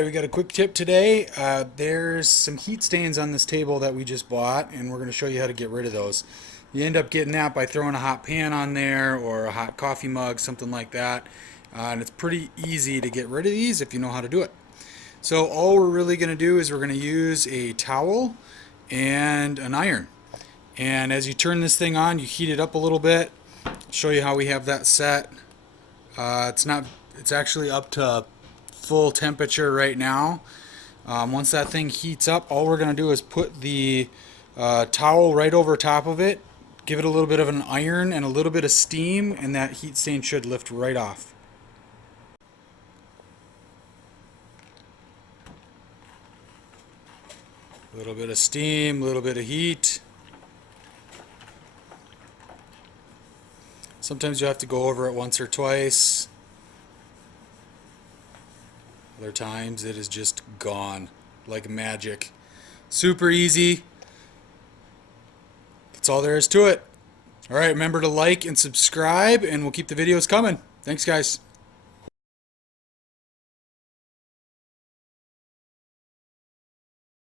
Alright, we got a quick tip today. There's some heat stains on this table that we just bought, and we're going to show you how to get rid of those. You end up getting that by throwing a hot pan on there or a hot coffee mug, something like that. And it's pretty easy to get rid of these if you know how to do it. So all we're really going to do is we're going to use a towel and an iron. And as you turn this thing on, you heat it up a little bit. I'll show you how we have that set. It's actually up to full temperature right now. Once that thing heats up, all we're going to do is put the towel right over top of it, give it a little bit of an iron and a little bit of steam, and that heat stain should lift right off. A little bit of steam, a little bit of heat. Sometimes you have to go over it once or twice. Other times it is just gone like magic. Super easy. That's all there is to it. Alright, remember to like and subscribe, and we'll keep the videos coming. Thanks, guys.